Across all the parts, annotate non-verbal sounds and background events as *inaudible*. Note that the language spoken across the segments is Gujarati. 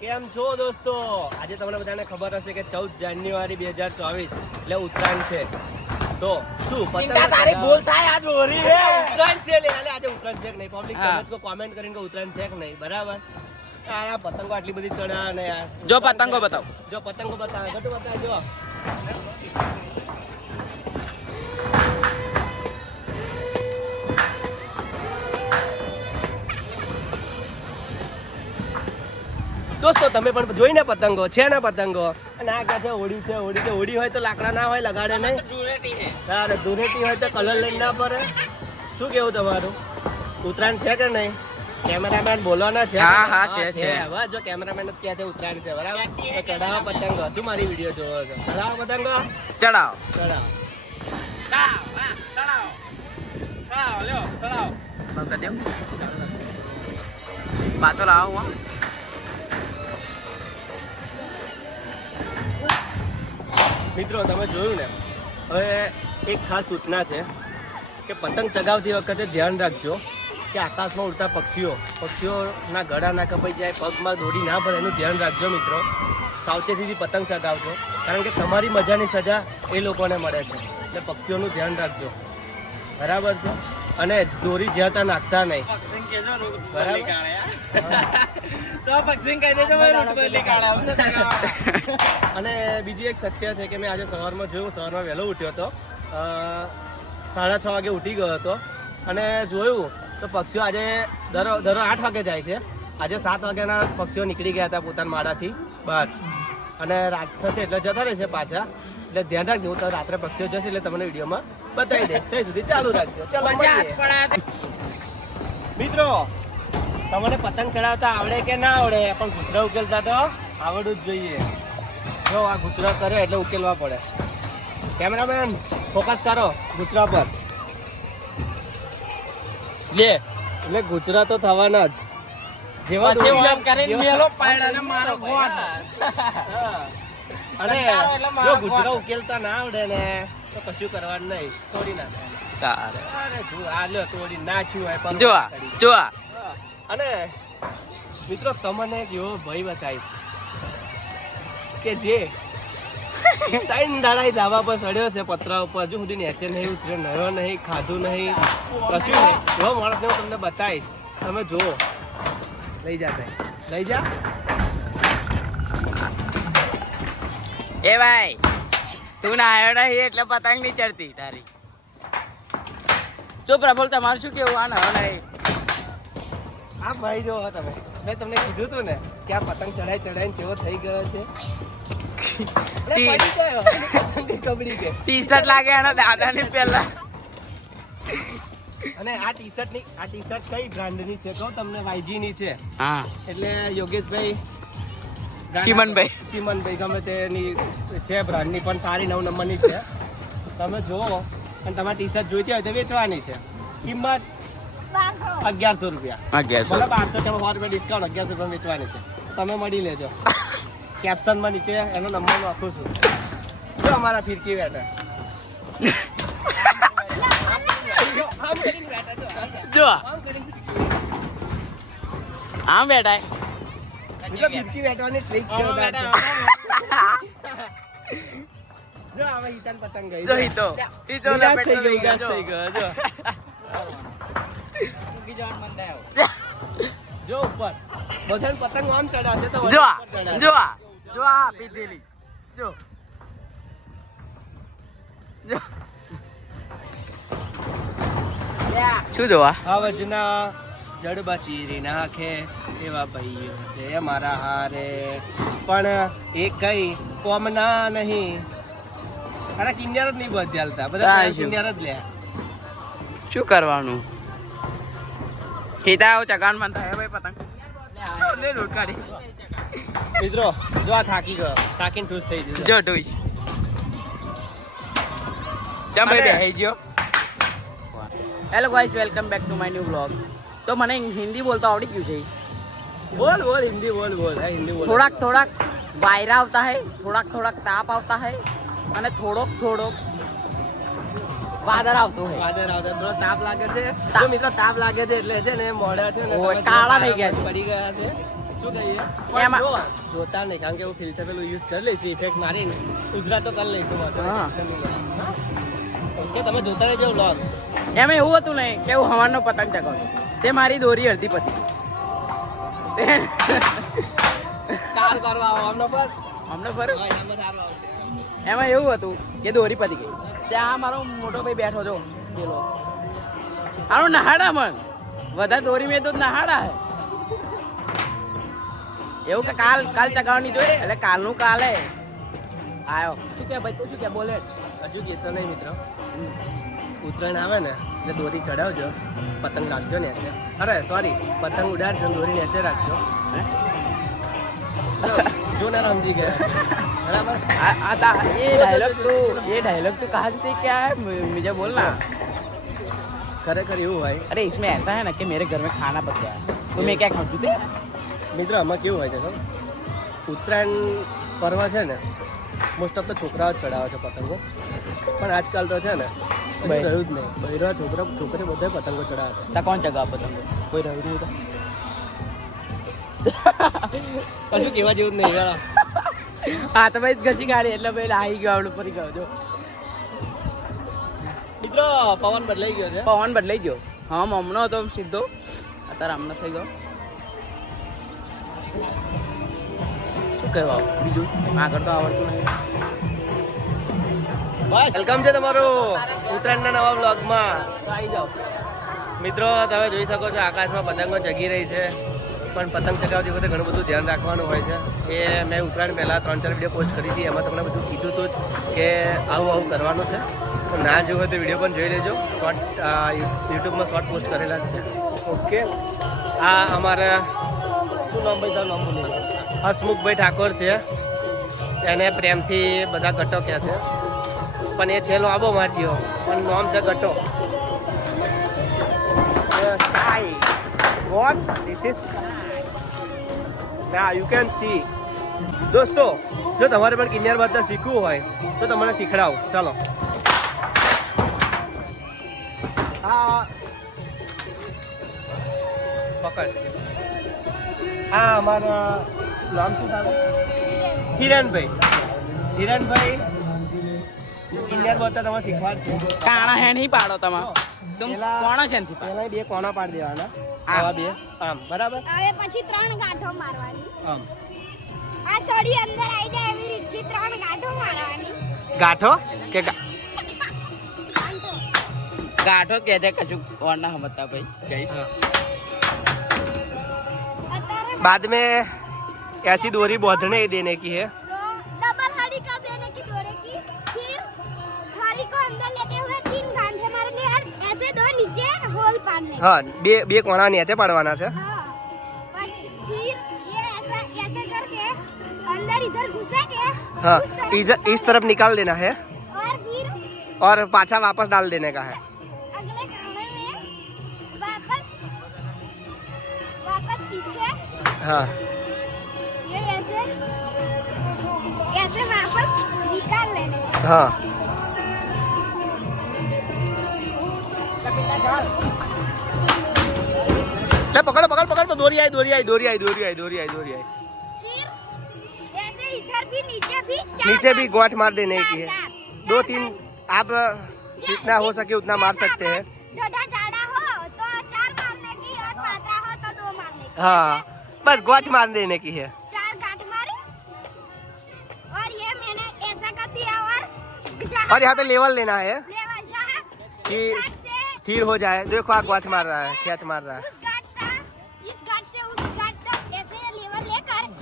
કેમ છો દોસ્તો? આજે તમને બધાને ખબર હશે કે ચૌદ જાન્યુઆરી બે હજાર ચોવીસ એટલે ઉત્તરાયણ છે. તો શું પતંગ તારી ભૂલ થાય આજ દોરી હે? ઉત્તરાયણ છે લે આજે ઉત્તરાયણ છે કે નહીં? પબ્લિક હા. કો કોમેન્ટ કરીને કે ઉત્તરાયણ છે કે નહીં? બરાબર? આ પતંગો આટલી બધી ચડા ને યાર. જો પતંગો બતાવો. જો પતંગો બતાવે બધું બતાવજો દોસ્તો તમે પણ જોઈને પતંગો છે ને પતંગો. અને આ ક્યાં છે હોડી છે હોડી છે. હોડી હોય તો લાકડા ના હોય લગાડે નહીં. અરે ધૂળેટી હોય તો કલર લઈને ના પડે શું કેવું તમારું? ઉત્તરાયણ છે કે નહીં? કેમેરામેન બોલવાના છે? હા, હા, છે, છે. હવે જો કેમેરામેન જ ક્યાં છે ઉત્તરાયણ છે બરાબર? તો ચડાવો પતંગો. શું મારી વીડિયો જોવો છો? ચડાવો પતંગો? ચડાવો. ચડાવો. ચડાવો ચડાવો ચડાવો લ્યો ચડાવો બાતો લાવો મિત્રો, તમે જોયું ને? હવે એક ખાસ સૂચના છે કે પતંગ ચગાવતી વખતે ધ્યાન રાખજો કે આકાશમાં ઉડતા પક્ષીઓ, પક્ષીઓના ગળા ના કપાઈ જાય, પગમાં દોડી ના ભરે એનું ધ્યાન રાખજો મિત્રો. સાવચેતીથી પતંગ ચગાવજો. કારણ કે તમારી મજાની સજા એ લોકોને મળે છે. એટલે પક્ષીઓનું ધ્યાન રાખજો. બરાબર છે? અને દોરી જ્યાં ત્યાં નાખતા નહીં. અને બીજું એક સત્ય છે કે મેં આજે સવારમાં જોયું સવારમાં વહેલો ઉઠ્યો હતો. સાડા છ વાગે ઉઠી ગયો હતો. અને જોયું તો પક્ષીઓ આજે દર દર આઠ વાગે જાય છે. આજે સાત વાગ્યાના પક્ષીઓ નીકળી ગયા હતા પોતાના માળાથી બહાર. અને રાત થશે એટલે જતા રહેશે પાછા. એટલે ધ્યાન રાખજો તો રાત્રે પક્ષીઓ જશે એટલે તમને વિડીયોમાં બતાવી દઈશ. ત્યાં સુધી ચાલુ રાખજો. ચલો મિત્રો તમને પતંગ ચડાવતા આવડે કે ના આવડે? પણ ગુજરા ઉકેલતા તો આવડવું જ જોઈએ. જો આ ગુજરા કરે એટલે ઉકેલવા પડે. કેમેરામેન ફોકસ કરો ગુજરા પર. લે એટલે ગુજરા તો થવાના જ. જેવા દોરી કરીને મેલો પાડ્યો મારો ગોટ. હા. અને કંટાળો એટલે મારો જો ગુજરા ઉકેલતા ના આવડે ને તો કશું કરવાનું નહીં. તોડી નાખવાનું. તારે. અરે જો આ લ્યો તોડી નાખ્યું હોય પણ જો જો અને મિત્રો તમને એક એવો ભય બતાવીશ કે જે *laughs* ત્રણ દાડા ધાબા પર ચડ્યો છે પતરા ઉપર હજુ સુધી નેચે નહીં ઉતર્યો નયો નહીં ખાધું નહીં કશું નહીં. એવો માણસને હું તમને બતાવીશ. તમે જુઓ. લઈ જા લઈ જા. એ ભાઈ તું ના આવ્યો નહીં એટલે પતંગ નહીં ચડતી તારી. શું પ્રફુલ તમારું શું કેવું આ નવો નહીં આ ભાઈ જો તમે. મેં તમને કીધું હતું ને કે આ પતંગ ચડાઈ ચડાઈને જેવો થઈ ગયો છે. ટી શર્ટ લાગે એના દાદાની પહેલા. અને આ ટી શર્ટની આ ટી શર્ટ કઈ બ્રાન્ડની છે? કહું તમને ની છે. હા. એટલે યોગેશભાઈ ચીમનભાઈ. ચીમનભાઈ ગમે તેની છે બ્રાન્ડની પણ સારી નવ નંબરની છે. તમે જુઓ અને તમારે ટી શર્ટ જોઈતી હોય તો વેચવાની છે. કિંમત અગિયારસો રૂપિયા. અગિયારસો. બારસો કે સો રૂપિયા ડિસ્કાઉન્ટ અગિયારસો રૂપિયા વેચવાની છે. તમે મળી લેજો. *laughs* કેપ્શનમાં નીચે એનો નંબર નાખું છું. જો અમારા ફિરકી બેઠા. જો, આમ બેઠા. એટલે ફિરકી બેઠવાની ટ્રીક છે વધારે છે. જો હવે ઈશાન પતંગ ગઈ જો ઈ તો ઈ તો વિનાશ લપેટો થઈ ગયો થઈ ગયો, વિનાશ થઈ ગયો જો જો ઉપર બધાને પતંગ આમ ચડાશે તો જો વળી આ, ઉપર ચડાશે. જો આ, જો આ પીધેલી જો જો શું જોવા આવજના જડબા ચીરી નાખે એવા ભાઈઓ છે મારા હારે. પણ એ કઈ કોમના નહીં. અરે કિન્યાર જ નહીં બધી ચાલતા બધા? કિન્યાર જ લે શું કરવાનું? કીધા આવું ચગાન માનતા થાય ભાઈ પતંગ. લે રોડ કાઢી મિત્રો જો આ થાકી ગયો. થાકીને ખુશ થઈ ગયો જો ડુઈશ ચમ ભાઈ બેહી ગયો? Hello guys welcome back to my new blog તો મને હિન્દી બોલતા આવડી ગયું છે. બોલ બોલ હિન્દી બોલ બોલ. હિન્દી બોલ. થોડાક થોડાક વાયરા આવતા હે થોડાક થોડાક તાપ આવતા હે અને થોડોક થોડોક વાદળ આવતો હે. વાદર આવતો થોડો તાપ લાગે છે. તો મિત્રો તાપ લાગે છે એટલે છે ને મોડા છે ને કાળા થઈ ગયા છે. પડી ગયા છે. શું કહીએ? એમાં- જોતા નહીં કારણ કે હું ફિલ્ટર પેલું યુઝ કરી લઈશું ઇફેક્ટ મારીને. ઉજરા તો કરી લઈશું નહીં, નહીં. ઓકે તમે જોતા રહેજો vlog. એમાં એવું હતું ને કે હું હવાનો પતંગ ચગાવતો તે મારી દોરી અડધી પતી. અમને ફરું. એમાં એવું હતું કે દોરી પતી ગઈ. ત્યાં મારો મોટો ભાઈ બેઠો હતો પેલો. આનો નહાડા મન. બધા દોરી મેં તો નહાડા હે. એવું કે કાલ કાલ ચગાવવાની જોઈએ? એટલે કાલનું કાલે. આવ્યો શું કે ભાઈ તું શું કે? બોલે. હજુ કહેતો નહીં મિત્રો. ઉત્તરાયણ આવે ને એટલે દોરી ચડાવજો પતંગ રાખજો ને અરે સોરી પતંગ ઉડાડજો ને દોરી નીચે રાખજો જો ને સમજી ગયા બરાબર आ- आता ये डायलॉग तो ये डायलॉग तो कहाँ से क्या है मु- मुझे बोलना ખરેખર એવું હોય अरे इसमें ऐसा है ना कि मेरे घर में खाना बच गया है तो मैं क्या खाऊं थे મિત્ર આમાં કેવું હોય છે ખબર ઉત્તરાયણ પર્વ છે ને મોસ્ટ ઓફ તો છોકરાઓ જ ચડાવે છે પતંગો પણ આજકાલ તો છે ને કશું ભાઈ. રહ્યું જ નહીં. બૈરા છોકરા છોકરી બધા પતંગો ચડાવે છે. તા કોણ ચગા પતંગો? કોઈ રહ્યું નહીં તો. *laughs* કશું જેવું જ નહીં યાર હા તો ભાઈ ઘસી કાઢી એટલે ભાઈ આવી ગયો આપણે ફરી ગયો જો. મિત્રો પવન બદલાઈ ગયો છે. પવન બદલાઈ ગયો. હા હમણાં હતો સીધો. અત્યારે હમણાં થઈ ગયો. શું કહેવા? બીજું? આગળ તો આવડતું નહીં. વેલકમ છે તમારું ઉત્તરાયણના નવા બ્લોગમાં આવી જાઓ મિત્રો તમે જોઈ શકો છો આકાશમાં પતંગો ચગી રહી છે. પણ પતંગ ચગાવતી વખતે ઘણું બધું ધ્યાન રાખવાનું હોય છે. એ મેં ઉત્તરાયણ પહેલાં ત્રણ ચાર વીડિયો પોસ્ટ કરી હતી. એમાં તમને બધું કીધું હતું કે આવું આવું કરવાનું છે. તો ના જોયું હોય તો વીડિયો પણ જોઈ લેજો. શોર્ટ યુટ્યુબમાં શોર્ટ પોસ્ટ કરેલા જ છે. ઓકે આ અમારા શું નામ ભાઈ? તારું નામ બોલી હસમુખભાઈ ઠાકોર છે. એને પ્રેમથી બધા ઘટો કહે છે. પણ એ થેલો આબો મારજો. પણ નામ છે ગટો વોટ ધીસ ઇઝ ના યુ કેન સી દોસ્તો, જો તમારે પણ કિન્યાર બાદ શીખવું હોય, તો તમને શીખડાવું. ચાલો. હા. પકડ. આ અમારા નામ શું થાય હિરણભાઈ હિરણભાઈ કિન્યાર બાદ તમે શીખવાડશે કાણા હે નહીં પાડો તમે તું પેલા- કોણ છે નથી પાડો પહેલા બે કોણા પાડી દેવાના આમ. આવા બે આમ બરાબર હવે પછી ત્રણ ગાંઠો મારવાની આમ આ સળી અંદર આવી જાય એવી રીતથી ત્રણ ગાંઠો મારવાની ગાંઠો કે ગા- ગાંઠો. ગાંઠો જ કહે છે કશું કોણ ના સમજતા ભાઈ જઈશ અત્યારે बाद में ऐसी डोरी बांधने देने की है हाँ बे हाँ, हाँ इस, तरफ़ निकाल देना है। और, फिर और पाछा वापस डाल देने का है। अगले में वापस वापस पीछे। हाँ। ये ऐसे ऐसे वापस निकाल लेने। हाँ। ले पकड़ो पकड़ पकड़ दोरी आई दोरी आई दोरी आई दोरी आई दोरी आई दोरी आई। ऐसे इधर भी नीचे भी चार नीचे भी गांठ- गोट मार देने की है। दो तीन आप जितना हो सके उतना मार सकते हैं। हो तो चार मारने की और पातरा हो तो दो मारने की। हाँ बस गोट मार देने की है। और ये मैंने ऐसा कर दिया और जहाँ और यहाँ पे लेवल लेना है। लेवल कि स्थिर हो जाए। देखो आप गोट मार रहा है खेच मार रहा है।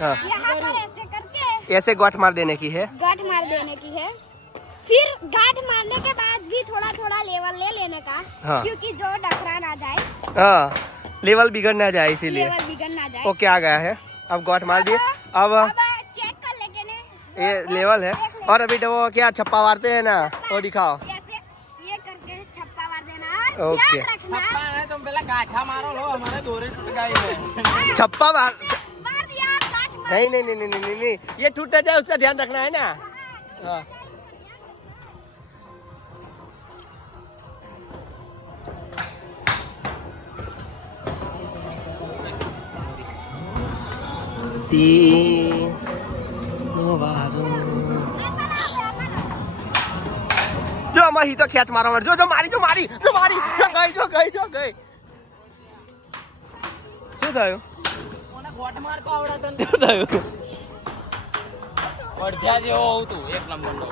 हाँ। यहाँ पर ऐसे करके ऐसे गोट मार देने की है। गांठ मार देने की है। फिर गांठ मारने के बाद भी थोड़ा थोड़ा लेवल ले लेने का हाँ। क्योंकि जो टकरा ना जाए। हाँ लेवल बिगड़ ना जाए इसीलिए। लेवल बिगड़ ना जाए। ओके आ गया है। अब गोट मार दिए। अब अब चेक कर लेके ने। ये लेवल है। और अभी तो वो क्या छप्पा मारते हैं ना वो दिखाओ। ऐसे ये छप्पा मार देना। ओके। तुम पहला गाठा मारो लो हमारे दोरे टूट गए छप्पा गांठ मार नहीं नहीं नहीं नहीं नहीं नहीं ये टूटना जाए उसका ध्यान रखना है ना જો અમાર હી તો ખેંચ મારવા જો જો, મારી જો મારી. જો મારી. જો ગઈ જો ગઈ જો ગઈ. શું થયું? કોટ માર તો આવડતો થયું અડધ્યા જેવો હું એક નંબર નો